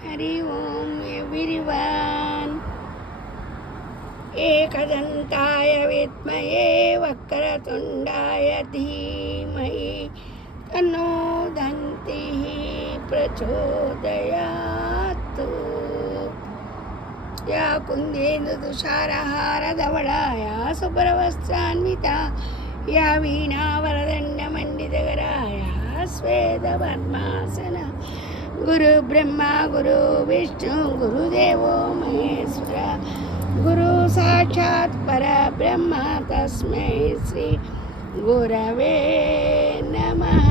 हरि ओम everyone. एकदंताय विद्महे वक्रतुंडाय धीमहि तन्नो दन्तिः प्रचोदयात्। या कुन्देन्दुतुषारहारधवला या शुभ्रवस्त्रान्विता या वीणावरदण्डमण्डितकरा या श्वेतपद्मासना। गुरु ब्रह्मा गुरु विष्णु गुरुदेवो महेश्वर गुरु साक्षात् परब्रह्म तस्मै श्री गुरवे नमः।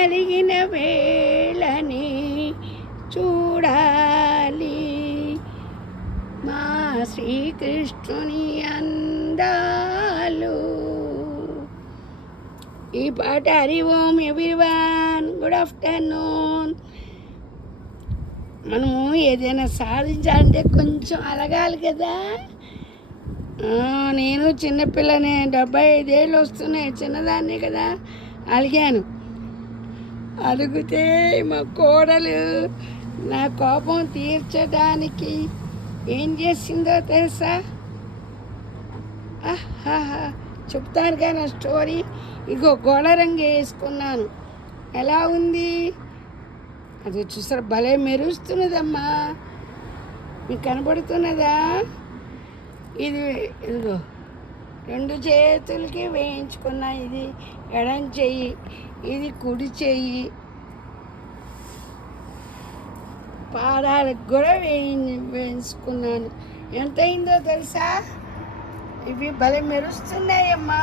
అలిగిన వేళని చూడాలి మా శ్రీకృష్ణుని అందాలు. ఈ పాట హరి ఓం ఎవ్రీవన్, గుడ్ ఆఫ్టర్నూన్. మనము ఏదైనా సాధించాలంటే కొంచెం అలగాలి కదా. నేను చిన్నపిల్లనే, 75 ఏళ్ళు వస్తున్నాయి, చిన్నదాన్నే కదా, అలిగాను. అలిగితే మా కోడలు నా కోపం తీర్చడానికి ఏం చేసిందో తెలుసా? చెప్తానుగా నా స్టోరీ. ఇగో గోడ రంగు వేసుకున్నాను, ఎలా ఉంది అది చూసారా? భలే మెరుస్తున్నదమ్మా, మీకు కనబడుతున్నదా? ఇదిగో 2 చేతులకి వేయించుకున్నా. ఇది ఎడం చెయ్యి, ఇది కుడి చెయ్యి, పాదాలకు కూడా వేయించుకున్నాను. ఎంత అయిందో తెలుసా? ఇవి భలే మెరుస్తున్నాయమ్మా.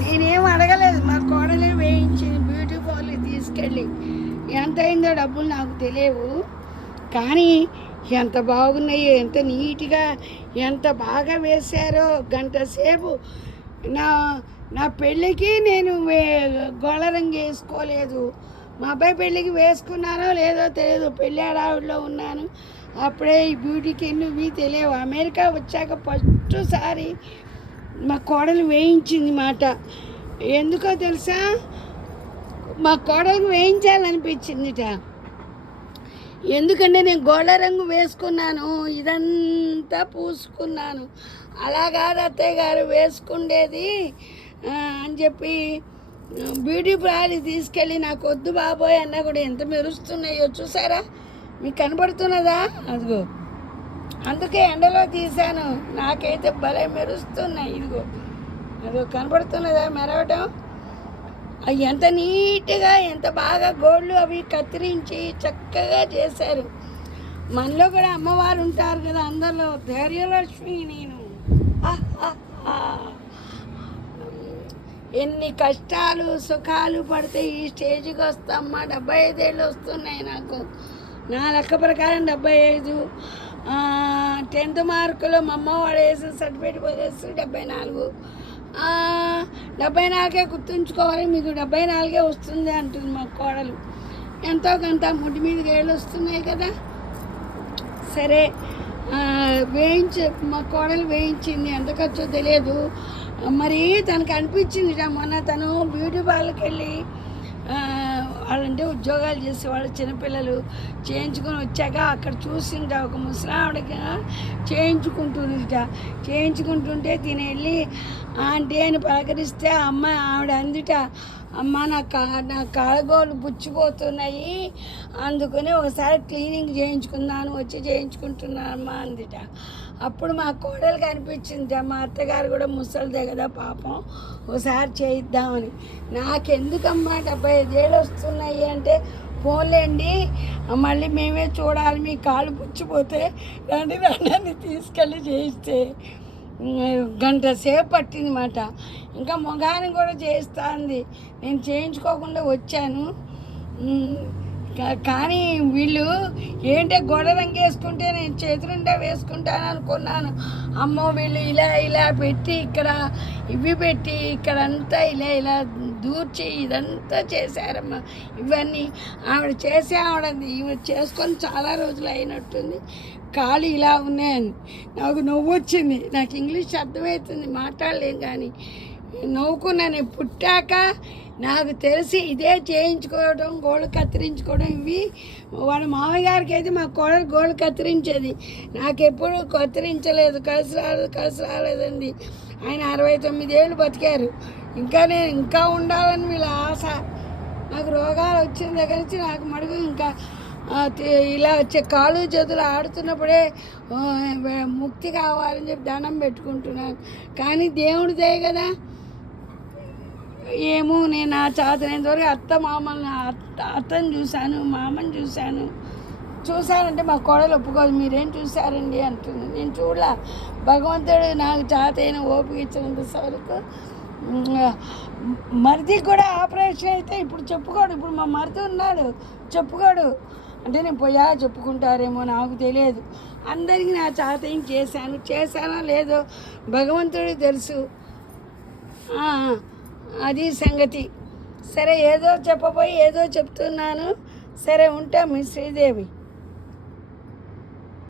నేనేం అడగలేదు, మా కోడలే వేయించింది బ్యూటీ పార్లర్కి తీసుకెళ్ళి. ఎంత అయిందో డబ్బులు నాకు తెలియవు, కానీ ఎంత బాగున్నాయో, ఎంత నీట్గా, ఎంత బాగా వేశారో. గంట సేపు నా పెళ్ళికి నేను గోళ రంగు వేసుకోలేదు. మా అబ్బాయి పెళ్ళికి వేసుకున్నానో లేదో తెలియదు, పెళ్ళి హడావుడిలో ఉన్నాను. అప్పుడే ఈ బ్యూటీకి ఇవి తెలియవు. అమెరికా వచ్చాక ఫస్ట్ సారి మా కోడలు వేయించింది మాట. ఎందుకో తెలుసా? మా కోడలకు వేయించాలనిపించిందిట. ఎందుకంటే నేను గోళ్ళ రంగు వేసుకున్నాను, ఇదంతా పూసుకున్నాను. అలా కాదు అత్తయ్య గారు వేసుకుండేది అని చెప్పి బ్యూటీ పార్లర్కి తీసుకెళ్ళి, నాకు వద్దు బాబోయ్ అన్నా కూడా ఎంత మెరుస్తున్నాయో చూసారా? మీకు కనబడుతున్నదా? అదిగో అందుకే ఎండలో తీశాను, నాకైతే భలే మెరుస్తున్నాయి. ఇదిగో అదిగో కనబడుతున్నదా మెరవటం? అవి ఎంత నీట్గా, ఎంత బాగా గోళ్ళు అవి కత్తిరించి చక్కగా చేశారు. మనలో కూడా అమ్మవారు ఉంటారు కదా, అందరిలో ధైర్యలక్ష్మి నేను. ఎన్ని కష్టాలు సుఖాలు పడితే ఈ స్టేజ్కి వస్తామ్మా. 75 ఏళ్ళు వస్తున్నాయి నాకు. నా లెక్క ప్రకారం 75. 10th మార్కులు మా అమ్మ వాడు వేసిన సర్టిఫికేట్ వదిలేసి 74. 74 గుర్తుంచుకోవాలి, మీకు 74 వస్తుంది అంటుంది మా కోడలు. ఎంతో కొంత ముడ్డి మీద ఏళ్ళు వస్తున్నాయి కదా. సరే మా కోడలు వేయించింది, ఎంత ఖర్చో తెలియదు. మరి తనకు అనిపించింది, మొన్న తను బ్యూటీ పార్లర్కి వెళ్ళి వాళ్ళంటే ఉద్యోగాలు చేసేవాళ్ళు, చిన్నపిల్లలు చేయించుకొని వచ్చాక అక్కడ చూసింట ఒక ముసలావిడగా చేయించుకుంటుంటే తిని వెళ్ళి ఆంటీ అని పలకరిస్తే ఆవిడ అందిట, అమ్మ నా కాళ్ళగోళ్ళు పుచ్చిపోతున్నాయి, అందుకని ఒకసారి క్లీనింగ్ చేయించుకున్నాను, వచ్చి చేయించుకుంటున్నానమ్మా అందిట. అప్పుడు మా కోడలికి అనిపించింది, మా అత్తగారు కూడా ముసలిదే కదా పాపం, ఒకసారి చేయిద్దామని. నాకెందుకమ్మా 75 ఏళ్ళు వస్తున్నాయి అంటే, పోలేండి మళ్ళీ మేమే చూడాలి, మీ కాళ్ళు పుచ్చిపోతే రండి తీసుకెళ్ళి చేయిస్తే గంట సేపు పట్టింది మాట. ఇంకా మొగాన్ని కూడా చేస్తుంది. నేను చేయించుకోకుండా వచ్చాను. కానీ వీళ్ళు ఏంటో గోడ రంగు వేసుకుంటే నేను చేతులుండా వేసుకుంటాను అనుకున్నాను. అమ్మో వీళ్ళు ఇలా పెట్టి ఇక్కడ ఇవి పెట్టి ఇక్కడంతా ఇలా దూర్చి ఇదంతా చేశారమ్మా. ఇవన్నీ ఆవిడ చేసుకొని చాలా రోజులు అయినట్టుంది. కాళ్ళు ఇలా ఉన్నాయని నాకు నవ్వు వచ్చింది. నాకు ఇంగ్లీష్ అర్థమవుతుంది, మాట్లాడలేం, కానీ నవ్వుకున్నాను. పుట్టాక నాకు తెలిసి ఇదే చేయించుకోవడం, గోళ్ళు కత్తిరించుకోవడం ఇవి. వాళ్ళ మామయ్య గారికి అయితే మా కోడలు గోళ్ళు కత్తిరించేది, నాకెప్పుడు కత్తిరించలేదు. కలిసి రాలేదండి. ఆయన 69 ఏళ్ళు బతికారు. ఇంకా నేను ఇంకా ఉండాలని వీళ్ళ ఆశ. నాకు రోగాలు వచ్చిన దగ్గర నుంచి నాకు మడుగు ఇంకా ఇలా వచ్చే కాళ్ళు చేతులు ఆడుతున్నప్పుడే ముక్తి కావాలని చెప్పి దండం పెట్టుకుంటున్నాను. కానీ దేవుడి దయ కదా, ఏమో నేను నా చేతనంతవరకు అత్తని చూశాను, మామని చూశానంటే మా కోడలు ఒప్పుకోదు. మీరేం చూశారండి అంటుంది. నేను చూడలా. భగవంతుడు నాకు చేతైన ఓపిక ఇచ్చినంత వరకు. మరిది కూడా ఆపరేషన్ అయితే ఇప్పుడు చెప్పుకోడు. ఇప్పుడు మా మరిది ఉన్నాడు, చెప్పుకోడు. అంటే నేను పోయా చెప్పుకుంటారేమో నాకు తెలియదు. అందరికీ నా చేతైన చేశానో లేదో భగవంతుడికి తెలుసు. అది సంగతి. సరే, ఏదో చెప్పబోయి ఏదో చెప్తున్నాను. సరే, ఉంటా మీ శ్రీదేవి.